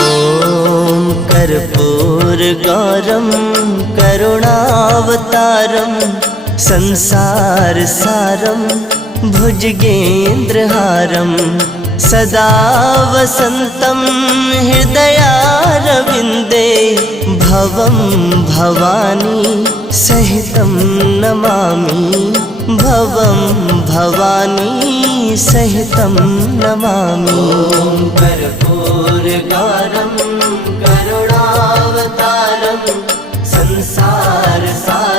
ॐ कर्पूरगौरं करुणावतारं संसारसारं भुजगेन्द्रहारं सदा वसन्तं हृदयारविन्दे भवं भवानी सहितं नमामि भवं भवानी सहितं नमामि। ॐ कर्पूरगौरं करुणावतारं संसारसारं